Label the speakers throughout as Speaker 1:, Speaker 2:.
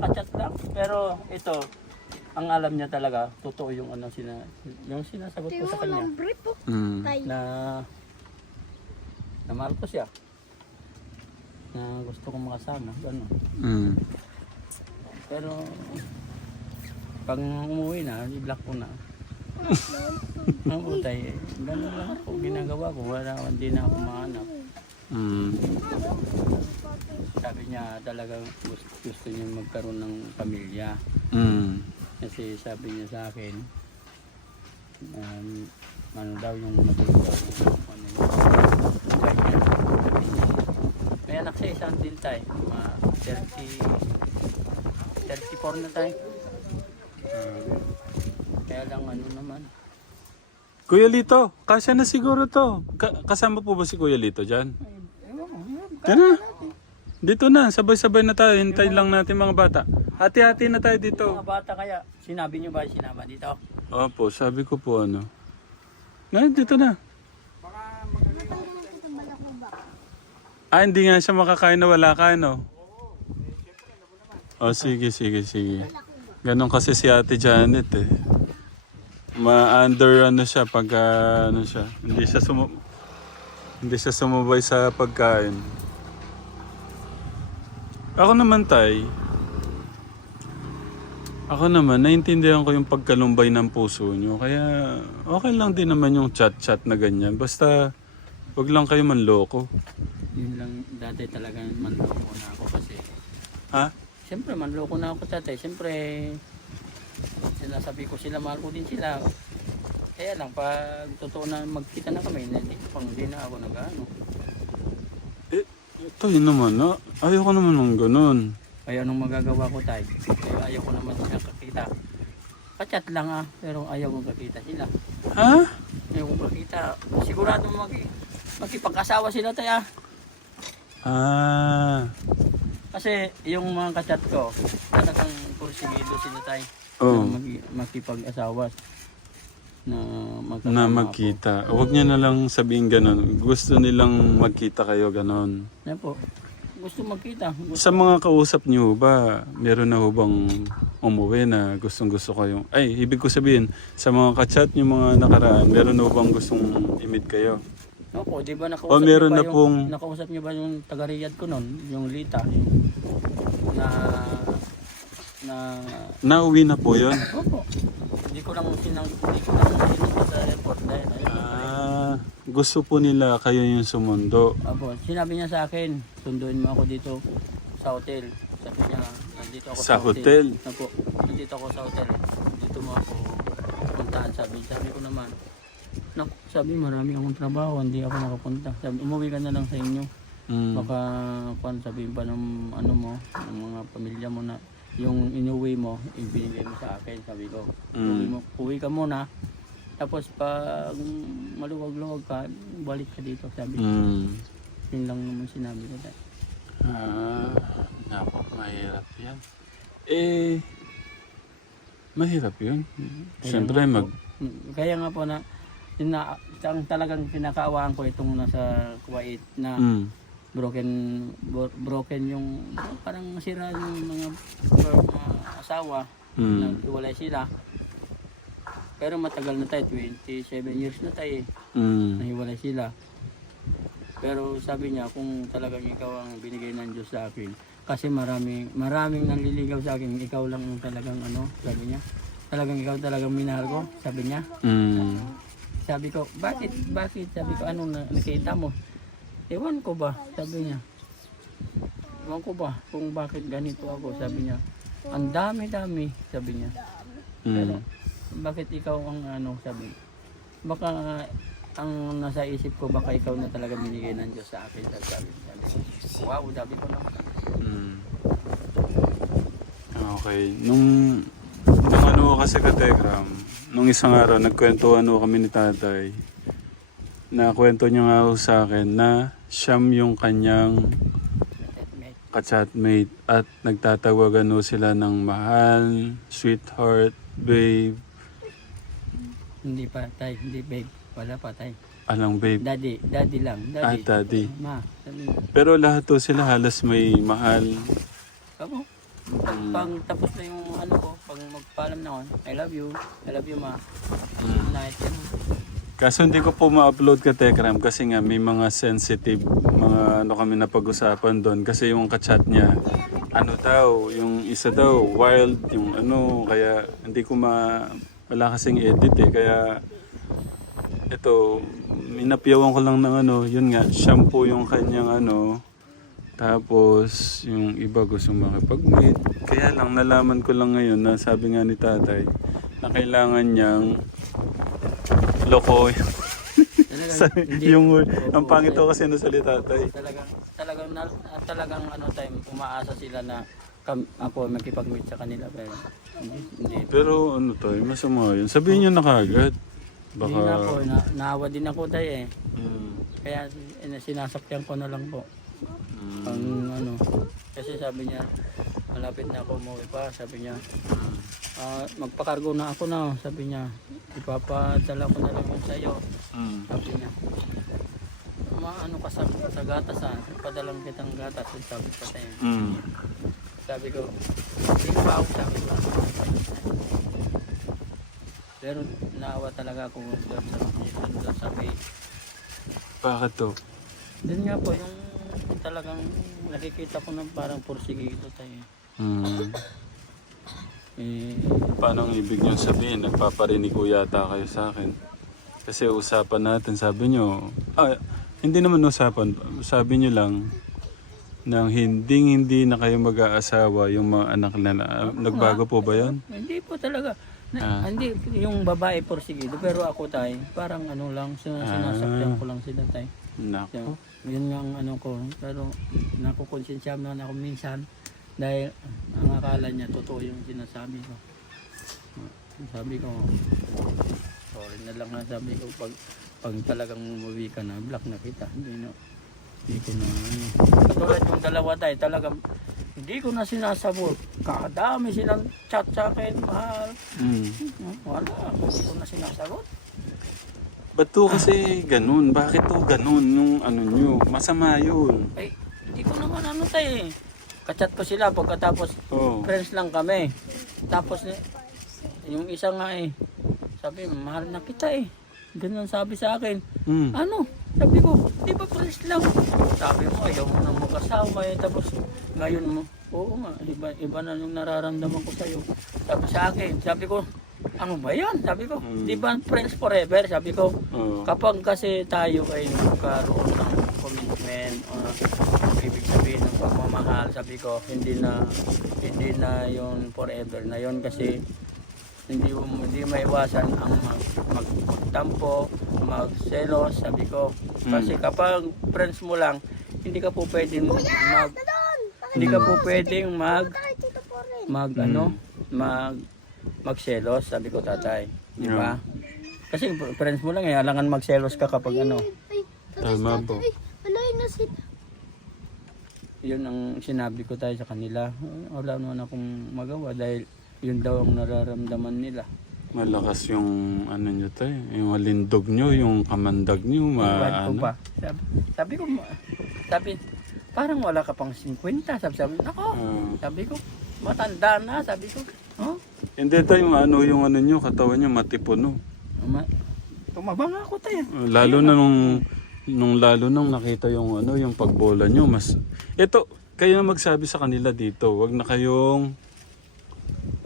Speaker 1: Kachat lang. Pero ito, ang alam niya talaga, totoo yung ano sina, yung sinasagot ko sa kanya
Speaker 2: brief po.
Speaker 3: Mm.
Speaker 2: Tay.
Speaker 1: na na mahal ko siya. Na gusto kong makasama, gano'n.
Speaker 3: Mm.
Speaker 1: Pero pag umuwi na, i-block ko na. Ang utay, gano'n lang ako ginagawa ko. Wala, hindi na ako mahanap.
Speaker 3: Mm.
Speaker 1: Sabi niya talagang gusto, gusto niya magkaroon ng pamilya.
Speaker 3: Mm.
Speaker 1: Kasi sabi niya sa akin, um, ano daw yung yung ano yun. Kaya, may anak siya isang din tayo, mga 30, 34 na tayo. Um, kaya lang ano naman,
Speaker 3: Kuya Lito, kasya na siguro to. Ka- kasama po ba si Kuya Lito dyan?
Speaker 1: ay,
Speaker 3: na. Dito na, sabay-sabay na tayo. Hintayin lang natin mga bata. Hati-hati na tayo dito.
Speaker 1: mga bata kaya, sinabi niyo ba sinama dito?
Speaker 3: Opo, sabi ko po ano. Ngayon, dito na. Ah, hindi nga siya makakain na wala ka, no? Oh, sige, sige, sige. Ganon kasi si Ate Janet eh. Ma-under ano siya pag ah, ano siya. Hindi siya sumu hindi siya sumubay sa pagkain. Ako naman tay. Ako naman, naintindihan ko yung pagkalumbay ng puso nyo. Kaya okay lang din naman yung chat-chat na ganyan. Basta wag lang kayo manloko.
Speaker 1: Yun lang, dati talaga manloko na ako kasi
Speaker 3: Ha?
Speaker 1: Siyempre, manloko na ako tatay. Siyempre, sinasabi ko sila, mahal ko din sila. Kaya lang, pag totoo na magkita na kami, hindi, pang hindi na ako nag-ano.
Speaker 3: Eh, yun naman. Ah. Ayoko naman ng ganun.
Speaker 1: Kaya anong magagawa ko tayo? Kaya ayaw ko naman sila kakita. Kachat lang ah, pero ayaw kong kakita sila.
Speaker 3: Ha?
Speaker 1: Ayaw kong kakita. Sigurado mag magkipag-asawa sila tayo ah.
Speaker 3: Ah.
Speaker 1: Kasi yung mga kachat ko, talagang kursigido sila tayo.
Speaker 3: Oh.
Speaker 1: Na mag- makipag-asawa. Na magkasama
Speaker 3: Na magkita. Huwag niyo na lang sabihin ganun. Gusto nilang magkita kayo ganun.
Speaker 1: Yan po. Gusto magkita. Gusto,
Speaker 3: Sa mga kausap niyo ba, meron na ho bang umuwi na gustong gusto kayong... Ay, ibig ko sabihin, sa mga kachat niyo mga nakaraan, meron na ho bang gustong imit kayo?
Speaker 1: Opo, di ba nakausap
Speaker 3: O, meron
Speaker 1: niyo ba
Speaker 3: na
Speaker 1: yung,
Speaker 3: pong-
Speaker 1: nakausap niyo ba yung taga-Riyadh ko noon, yung Lita, yung, na na
Speaker 3: Nauwi na po yun?
Speaker 1: Opo. Ko lang hindi ko lang sinunod sa airport dahil ayun.
Speaker 3: Ah, gusto po nila kayo yung sumundo.
Speaker 1: Opo, sinabi niya sa akin, sunduin mo ako dito sa hotel. Sabi niya, nandito ako
Speaker 3: Sa hotel?
Speaker 1: Opo, nandito ako sa hotel. Dito mo ako puntahan. Sabi, sabi ko naman, Naku, sabi marami akong trabaho, hindi ako makapunta. Sabi, umuwi ka na lang sa inyo.
Speaker 3: Mm.
Speaker 1: Baka kung sabihin pa ng ano mo, ng mga pamilya mo na yung inuwi mo, ibinigay mo sa akin, sabi ko.
Speaker 3: Mm.
Speaker 1: Uwi, mo, uwi ka muna. Tapos pag maluwag-luwag ka, balik ka dito, sabi.
Speaker 3: Mm.
Speaker 1: Yun lang naman sinabi ko. tayo.
Speaker 3: Ah, naku, mahirap yan. Eh, mahirap yun. Siyempre,
Speaker 1: nga
Speaker 3: mag...
Speaker 1: po, Kaya nga po na, na ang talagang pinakaawaan ko itong nasa Kuwait na
Speaker 3: Mm.
Speaker 1: Broken bro- broken yung parang sira yung mga, mga asawa.
Speaker 3: Mm.
Speaker 1: naghiwalay sila. Pero matagal na tayo 27 years na tayo eh.
Speaker 3: Mm.
Speaker 1: nahiwalay sila. Pero sabi niya kung talagang ikaw ang binigay ng Diyos sa akin kasi maraming maraming nanliligaw sa akin ikaw lang ang talagang ano sabi niya. Talagang ikaw talagang minahal ko sabi niya.
Speaker 3: Mm.
Speaker 1: sabi ko bakit? Bakit? Sabi ko anong na, nakita mo ewan ko ba sabi niya ewan ko ba kung bakit ganito ako sabi niya ang dami dami sabi niya pero
Speaker 3: Mm.
Speaker 1: bakit ikaw ang ano sabi baka ang nasa isip ko baka ikaw na talaga binigay ng Diyos sa akin sabi sabi wow sabi ko naman
Speaker 3: Mm. Okay. Nung, nung ano kasi ka Telegram, nung isang araw, nagkwentuhan ho kami ni tatay. Na kwento niya nga ho sa akin na siyam yung kanyang
Speaker 1: Mate,
Speaker 3: ka-chatmate at nagtatawagan sila ng mahal, sweetheart, babe,
Speaker 1: hindi pa tay hindi babe wala pa tay
Speaker 3: anong babe,
Speaker 1: daddy daddy lang
Speaker 3: ah,
Speaker 1: daddy
Speaker 3: daddy.
Speaker 1: ma sabi
Speaker 3: Pero lahat ho sila halos may mahal.
Speaker 1: Abo, Pag, pag tapos na yung ano ko, pag magpaalam na ako, I love you, I love you ma. Good night. Ganun.
Speaker 3: Kaso hindi ko po ma-upload ka Tekram kasi nga may mga sensitive mga ano kami napag-usapan doon. Kasi yung kachat niya ano daw, yung isa daw wild, yung ano kaya hindi ko ma wala kasing edit eh. Kaya ito minapyawan ko lang ng ano, yun nga shampoo yung kanyang ano. Tapos yung iba gusto makipag-meet. Kaya lang nalaman ko lang ngayon na sabi nga ni tatay na kailangan niyang loko
Speaker 1: Talagang,
Speaker 3: yung ang pangit ko kasi ano salita tay.
Speaker 1: talagang, talagang, na, talagang ano time, umaasa sila na kam, ako makipag-meet sa kanila. Pero hindi, hindi.
Speaker 3: Pero ano tay, masama yun. Sabihin niyo na kagad. Baka
Speaker 1: Hindi na po, na, naawa din ako tayo eh.
Speaker 3: Mm,
Speaker 1: Kaya eh, sinasakyan ko na lang po.
Speaker 3: mm,
Speaker 1: Ang ano, kasi sabi niya, malapit na ako umuwi pa. Sabi niya, ah, magpakargo na ako na. Sabi niya, ipapadala ko na lang yun sa'yo.
Speaker 3: mm.
Speaker 1: Sabi niya, maano ka sa, sa gatas ha, padalang kitang gatas. Sabi ko tayo.
Speaker 3: Mm.
Speaker 1: Sabi ko, hindi pa ako sabi ko. Pero naawa talaga ako doon sa, doon sa.
Speaker 3: Bakit to?
Speaker 1: Doon nga po, yung talagang nakikita ko ng parang porsigido tayo.
Speaker 3: Mm.
Speaker 1: Eh,
Speaker 3: Paano ang ibig niyo sabihin? Nagpaparinig ko yata kayo sa akin. Kasi usapan natin, sabi niyo, ah, hindi naman usapan, sabi niyo lang, nang hindi hindi na kayo mag-aasawa yung mga anak na, na nagbago po ba yun?
Speaker 1: hindi po talaga.
Speaker 3: Ah.
Speaker 1: Na, Hindi, yung babae porsigido. Pero ako tayo, parang ano lang, sin- sinasakyan ko lang sila tayo.
Speaker 3: Nako.
Speaker 1: So, yun nga ang ano ko. Pero nakukonsensya naman ako minsan dahil ang akala niya totoo yung sinasabi ko. Sabi ko, sorry na lang na sabi ko pag pag talagang umuwi ka na, block na kita. Hindi na, hindi ko na ano. Katulad yung dalawa tayo, talagang hindi ko na sinasabot. Kadami silang chat sa akin, mahal.
Speaker 3: Mm.
Speaker 1: Wala, hindi ko na sinasagot.
Speaker 3: Ba't to kasi ganun? Bakit to ganun yung ano nyo? Masama yun.
Speaker 1: Eh, hindi ko naman ano tayo eh. Kachat ko sila pagkatapos
Speaker 3: Oo.
Speaker 1: friends lang kami. Tapos yung isa nga eh, sabi, mahal na kita eh. Ganun sabi sa akin.
Speaker 3: Mm.
Speaker 1: Ano? Sabi ko, di ba friends lang? Sabi mo, ayaw mo nang magkasama eh. Tapos ngayon mo, oo nga, iba, iba na yung nararamdaman ko sa'yo. Sabi sa akin, sabi ko, ano ba yan? Sabi ko,
Speaker 3: Mm.
Speaker 1: di ba friends forever? Sabi ko,
Speaker 3: Oo.
Speaker 1: Kapag kasi tayo ay nagkaroon ng commitment, uh, sabihin ng pagmamahal, sabi ko, hindi na hindi na yon forever na yon kasi hindi mo hindi maiwasan ang mag, mag- magtampo, magselos, sabi ko. Kasi kapag friends mo lang, hindi ka po pwedeng mag hindi ka po pwedeng mag mag ano, mag magselos, sabi ko tatay. Di ba? Kasi friends mo lang eh, alangan magselos ka kapag ano.
Speaker 3: Tama po.
Speaker 2: Alay na sila.
Speaker 1: Yun ang sinabi ko tayo sa kanila. Wala naman akong magawa dahil yun daw ang nararamdaman nila.
Speaker 3: Malakas yung ano nyo tayo. Yung alindog nyo, yung kamandag nyo. Ma,
Speaker 1: Iwan ko
Speaker 3: ano?
Speaker 1: pa. Sabi, sabi ko, sabi, parang wala ka pang 50. Sabi, sabi, ako.
Speaker 3: Ah.
Speaker 1: Sabi ko, matanda na. Sabi ko, oh,
Speaker 3: hindi tayo ano yung ano nyo, katawan nyo matipon no.
Speaker 1: ma- tumabang ako tayo.
Speaker 3: Lalo na nung nung lalo nang nakita yung ano yung pagbola nyo mas ito kayo na magsabi sa kanila dito wag na kayong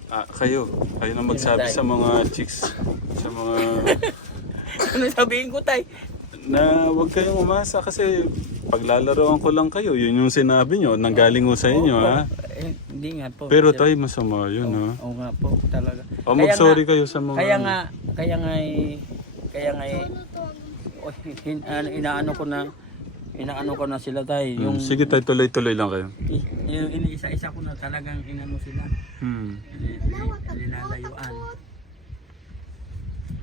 Speaker 3: ah, kayo kayo na magsabi sa mga chicks sa mga
Speaker 1: ano sabihin ko tayo?
Speaker 3: na wag kayong umasa kasi paglalaroan ko lang kayo yun yung sinabi nyo nanggaling ko sa inyo ha
Speaker 1: Eh, hindi nga po.
Speaker 3: pero tayo masama yun ha
Speaker 1: Oo nga po, talaga.
Speaker 3: o
Speaker 1: Kaya
Speaker 3: mag-sorry
Speaker 1: nga-
Speaker 3: kayo sa mga
Speaker 1: Kaya nga, kaya nga, kaya nga, eh, oh, hin, ano, inaano ko na, inaano ko na sila. Yung,
Speaker 3: Hmm, sige tayo tuloy-tuloy lang kayo
Speaker 1: yung iniisa-isa ko na talagang inano sila.
Speaker 3: hmm.
Speaker 1: Li- li- Linalayuan.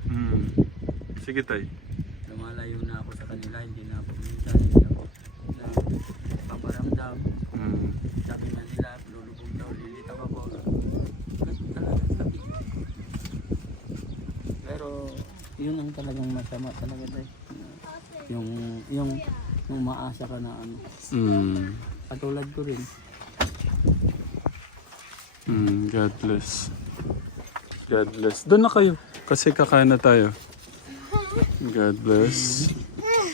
Speaker 3: Hmm. sige tayo
Speaker 1: Lumalayo na ako sa kanila, hindi na ako minsan, hindi ako na paparamdam.
Speaker 3: hmm.
Speaker 1: Sabi na nila, lulubog daw, lilitaw ako. Talaga sabi. Pero, yun ang talagang masama talaga tayo. Yung, yung, yung maasa ka na ano.
Speaker 3: Hmm.
Speaker 1: Katulad ko rin.
Speaker 3: Mm, God bless. God bless. Doon na kayo. Kasi kakain na tayo. God bless.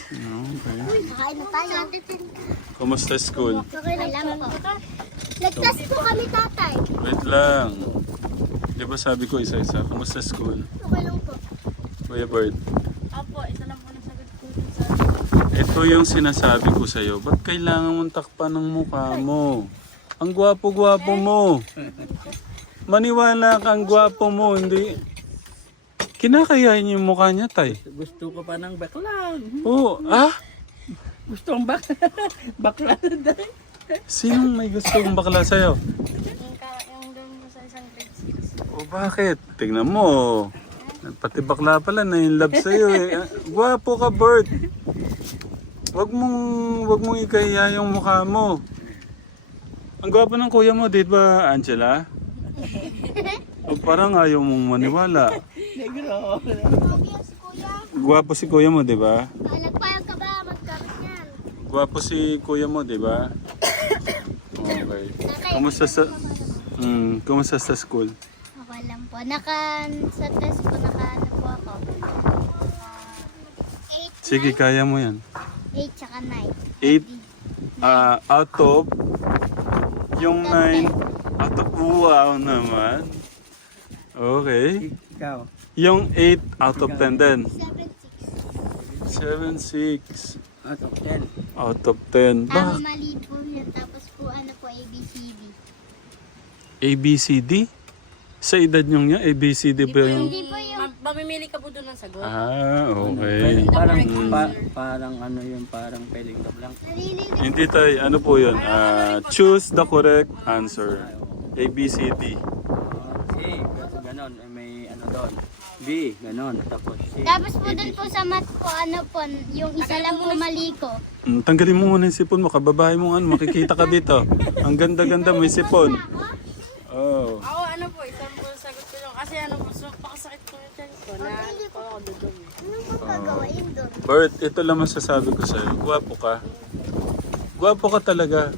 Speaker 3: Okay.
Speaker 2: Kain na tayo.
Speaker 3: Kumusta school?
Speaker 2: Okay lang po. Nag-test po kami tatay.
Speaker 3: Wait lang. Di ba sabi ko isa-isa? Kumusta school?
Speaker 2: Okay lang po.
Speaker 3: Kuya Bert.
Speaker 4: Opo, isa lang po nasagot ko dun sa...
Speaker 3: Ito yung sinasabi ko sa'yo. Ba't kailangan mong takpan ng mukha mo? Ang gwapo-gwapo mo. Maniwala ka, ang gwapo mo. Hindi. Kinakayahin niyo yung mukha niya, tay.
Speaker 1: Gusto ko pa ng baklang.
Speaker 3: Oo. Ah?
Speaker 1: Gusto ang bak bakla na dahil.
Speaker 3: Sinong may gustong bakla sa'yo?
Speaker 4: Yung, ka, yung doon mo sa isang grade 6.
Speaker 3: O bakit? Tingnan mo. Pati bakla pala na in love sa'yo eh. Ah, Gwapo ka, Bert. Wag mong, wag mong ikaya yung mukha mo. Ang gwapo ng kuya mo, di ba, Angela? O parang ayaw mong maniwala.
Speaker 1: Negro.
Speaker 3: Gwapo si kuya mo, di ba?
Speaker 2: Nagpayag ka ba magkaroon yan?
Speaker 3: Gwapo si kuya mo, di ba? Okay. Kumusta sa... Mm, kumusta sa school?
Speaker 2: Okay lang po. Naka, sa test po, naka ano po ako. 8,
Speaker 3: Sige, kaya mo yan.
Speaker 2: 8 tsaka 9.
Speaker 3: 8 ah out of yung 9 out of wow naman. Okay.
Speaker 1: Ikaw.
Speaker 3: Yung 8 out of 10 din. 7,
Speaker 2: 7, 6.
Speaker 3: 6
Speaker 1: Out of 10.
Speaker 3: out of 10.
Speaker 2: Tama
Speaker 3: Ba?
Speaker 2: mali po yun. Tapos po ano po ABCD.
Speaker 3: ABCD? Sa edad nyo niya, ABCD ba yung...
Speaker 2: Hindi po yung
Speaker 4: mamimili ka po doon ng sagot.
Speaker 3: Ah, okay.
Speaker 1: Parang,
Speaker 3: Mm.
Speaker 1: pa, parang ano yun, parang ka lang.
Speaker 3: Hindi tayo, ano po yun? Ah, choose the correct answer. ABCD.
Speaker 1: C, ganon, eh, may ano doon. B, ganon. Tapos C.
Speaker 2: Tapos po
Speaker 1: A, B, C.
Speaker 2: po sa math po, ano po, yung isa lang po mali ko.
Speaker 3: Mm, tanggalin mo muna yung sipon mo, kababae mo ano, makikita ka dito. Ang ganda-ganda, may sipon. Oh
Speaker 4: ano po, isang po sagot ko lang. Kasi ano po, so, pakasakit ko yung tiyan ko. Na ano po ako dudumi.
Speaker 2: Ano bang gagawin doon?
Speaker 3: Bert, ito lang masasabi ko sa'yo. Gwapo ka. Gwapo ka talaga.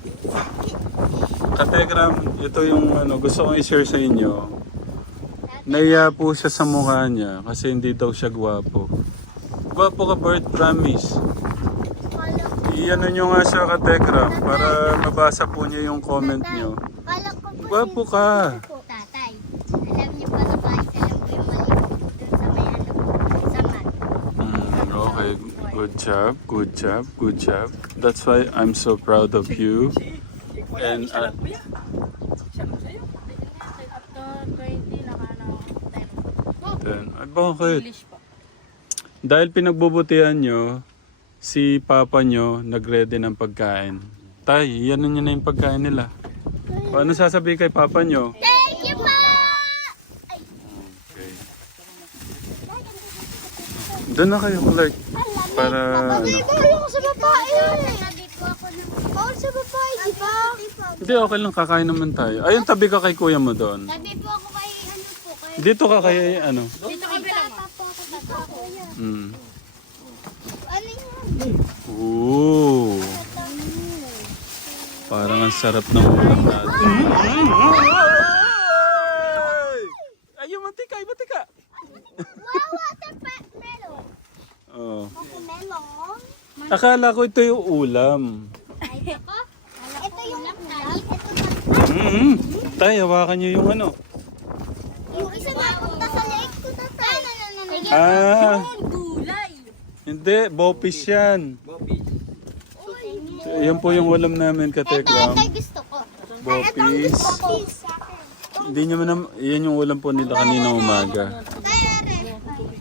Speaker 3: Kategram, ito yung ano, gusto kong i-share sa inyo. Naiya po siya sa mukha niya kasi hindi daw siya gwapo. Gwapo ka, Bert, promise. Iyan nyo nga siya kategram para mabasa po niya yung comment niyo. Gwapo ka.
Speaker 2: po. Tatay, alam niyo pa na ba isa lang po yung mali ko dun sa may ano po, sa math.
Speaker 3: Mm, okay, good job, good job, good job. That's why I'm so proud of you. And uh,
Speaker 1: Siya mo sa'yo.
Speaker 4: Up to 20, naka 10.
Speaker 3: then, ay, bakit? Dahil pinagbubutihan nyo, si papa nyo nag-ready ng pagkain. Tay, yan nyo na yung pagkain nila. Paano sasabihin kay papa nyo?
Speaker 2: Thank you po!
Speaker 3: Okay. Doon na kayo, Clark. Para ano.
Speaker 2: Ako sa babae. Bawal sa babae, di ba?
Speaker 3: Hindi, okay lang. Kakain naman tayo. Ayun, tabi ka kay kuya mo doon.
Speaker 2: Sabi po ako kay ano po, kay...
Speaker 3: Dito ka kay ano.
Speaker 4: Dito kami lang.
Speaker 2: Papa po ako dito ako.
Speaker 3: Mm.
Speaker 2: Ano yun?
Speaker 3: Ooh. Parang ang sarap ng ulam natin. Ayun, mantika, ay, mantika.
Speaker 2: Wow, watermelon.
Speaker 3: Oh.
Speaker 2: Watermelon?
Speaker 3: Akala ko ito yung ulam.
Speaker 2: Ito ko? Ito yung kalit. Ito na.
Speaker 3: Mm-hmm. Tay, hawakan niyo yung ano.
Speaker 2: Yung isa na punta sa leeg ko na tayo.
Speaker 3: Ah,
Speaker 4: Ang gulay.
Speaker 3: hindi. Bopis yan.
Speaker 1: Bobby.
Speaker 3: Yan po yung ulam namin,
Speaker 2: Ito,
Speaker 3: katekram.
Speaker 2: ito yung gusto ko.
Speaker 3: Bopis. Hindi nyo man, yan yung ulam po nila kanina umaga.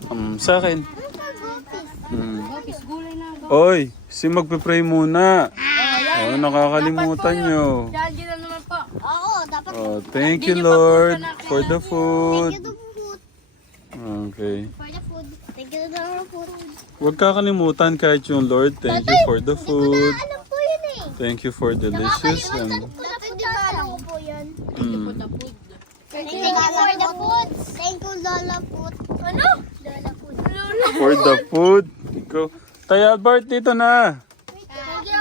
Speaker 3: Um, sa akin.
Speaker 2: Ano pa gupis?
Speaker 3: Mm.
Speaker 4: Gopis, gulay na.
Speaker 3: Oy, si magpe-pray muna. Oh, nakakalimutan nyo.
Speaker 4: Yan, gina naman po.
Speaker 2: Oo, dapat
Speaker 3: Oh, thank you Lord for the
Speaker 2: Thank
Speaker 3: food.
Speaker 2: you the food.
Speaker 3: Okay.
Speaker 2: For the food. Thank you the food.
Speaker 3: Huwag kakalimutan kahit yung Lord. Thank you for the food.
Speaker 2: eh.
Speaker 3: Thank you for delicious and
Speaker 2: po yan?
Speaker 3: mm,
Speaker 4: The food.
Speaker 2: Thank you for the food. Thank you Lola food. Ano? Lola food.
Speaker 3: for the food. Ikaw. Tay Albert, dito na.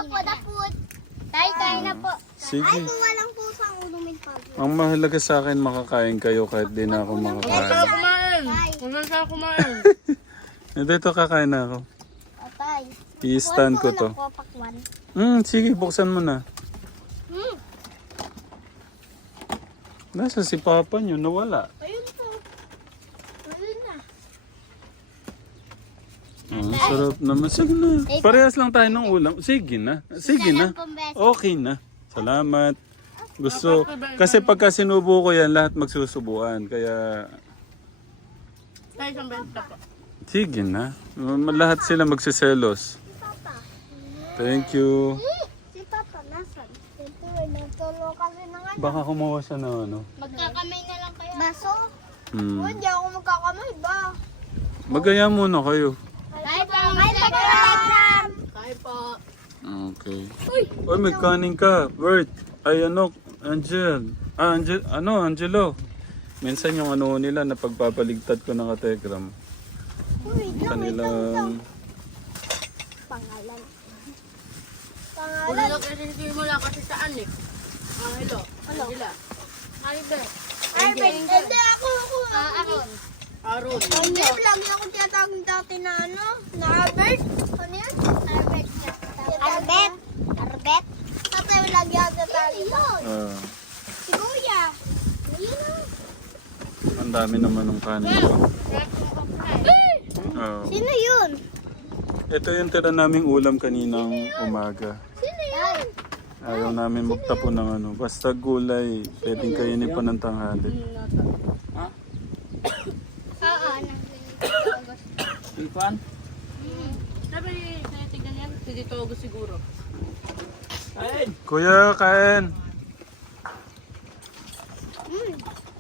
Speaker 2: For the food. Tayo, tayo na po.
Speaker 3: Sige.
Speaker 2: Ay, kung walang pusang ulumin pa.
Speaker 3: Ang mahalaga sa akin makakain kayo kahit di na ako makakain.
Speaker 4: ka kumain. Na siya kumain.
Speaker 3: Hindi to kakain na ako.
Speaker 2: Atay.
Speaker 3: I-stand ko to.
Speaker 2: Ako, pakwan.
Speaker 3: Hmm, sige, buksan mo na.
Speaker 2: Hmm.
Speaker 3: Nasa si Papa nyo, nawala.
Speaker 2: Po. Ayun na.
Speaker 3: Oh, sarap naman. Sige na. Parehas lang tayo ng ulam. Sige na. Sige na. Okay na. Salamat. Gusto, kasi pagka sinubo ko yan, lahat magsusubuan. Kaya,
Speaker 4: Tayo isang na po.
Speaker 3: sige na. Lahat sila magsiselos. Thank you.
Speaker 2: Si Papa, nasan? Eh, natulo kasi ng ano.
Speaker 3: Baka kumuha siya ng ano.
Speaker 2: Magkakamay na lang kayo. Baso?
Speaker 3: Hmm.
Speaker 2: Hindi ako magkakamay ba?
Speaker 3: Magaya muna kayo.
Speaker 2: Pa Telegram.
Speaker 4: Tayo po.
Speaker 3: Okay. Uy, may kanin ka. Bert. Ay, ano, Angel. Ah, Angel, ano, Angelo. Minsan yung ano nila na pagpapaligtad ko ng kategram.
Speaker 2: Uy,
Speaker 3: Kanilang...
Speaker 2: Pangalan. Pangalan.
Speaker 4: lang kasi simula kasi saan eh. Ah, hello. Ano? Sila. Ay, be.
Speaker 2: Albert. Hindi, ako, ako. ako.
Speaker 4: Arun.
Speaker 2: Hindi, lagi ako tiyatawag dati na ano? Na Albert? Ano yan? Albert. Albert? Albert? Tatay, lagi ako tiyatawag.
Speaker 3: ah,
Speaker 2: Si Kuya. Ayun na.
Speaker 3: ang dami naman ng kanin ko. Oh.
Speaker 2: Sino yun?
Speaker 3: Ito yung tira naming ulam kaninang umaga.
Speaker 2: Sino yun?
Speaker 3: Ayaw namin magtapo ng ano. Basta gulay, pwedeng kainin pa ng tanghali.
Speaker 1: Ha?
Speaker 2: Oo,
Speaker 1: Silpan?
Speaker 4: Sabi, tinitignan yan. Si Tito Ogo siguro.
Speaker 1: Ayun!
Speaker 3: Kuya, kain!
Speaker 2: Hmm.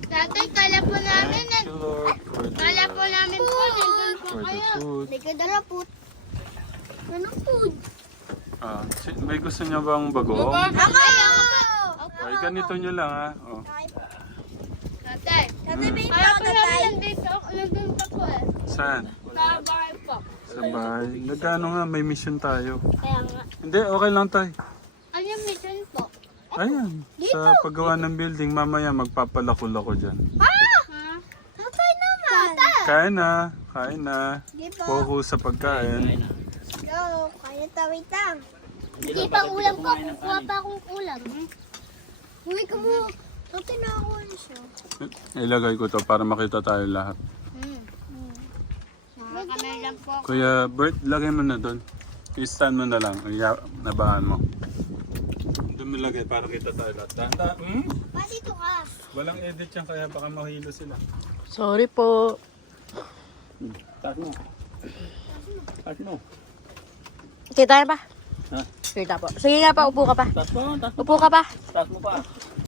Speaker 2: Dati, kala po namin, kala po namin po, nandun po kayo.
Speaker 3: food.
Speaker 2: Hindi ka dala po. Anong food?
Speaker 3: Ah, may gusto niya bang bagoong?
Speaker 2: Ako!
Speaker 3: Ay, ganito nyo lang ha. Oh.
Speaker 2: Tatay. Tatay, may
Speaker 4: Kaya
Speaker 2: pa tatay.
Speaker 4: namin nandito. Nandun pa po eh.
Speaker 3: Saan?
Speaker 4: Sa bahay po.
Speaker 3: Sa bahay. Nagano nga, may mission tayo.
Speaker 2: Kaya nga.
Speaker 3: Hindi, okay lang tayo.
Speaker 2: Ano yung mission po?
Speaker 3: Ayan, sa paggawa ng building, mamaya magpapalakol ako dyan.
Speaker 2: Ah! Tatay naman. Tatay.
Speaker 3: Kain na, kain na.
Speaker 2: Di po.
Speaker 3: Focus sa pagkain.
Speaker 2: Go, kaya tawid lang.
Speaker 1: Hindi
Speaker 2: pa ulam ko, kukuha pa akong ulam. Uy, kamo. Tatay na ako siya.
Speaker 3: Ilagay ko to para makita tayo lahat.
Speaker 2: Lang po.
Speaker 3: Kuya Bert, lagay mo na doon. I-stand mo na lang. Iya- Nabahan mo. Doon mo lagay para kita tayo lahat. Tanda, hmm?
Speaker 2: Pa, dito ka.
Speaker 3: Walang edit yan kaya baka mahilo sila.
Speaker 4: Sorry po.
Speaker 1: Taas mo.
Speaker 4: Kita na ba?
Speaker 1: Ha?
Speaker 4: Kita po. Sige nga pa, upo ka pa.
Speaker 1: Taas mo.
Speaker 4: Upo ka pa.
Speaker 1: Taas mo pa.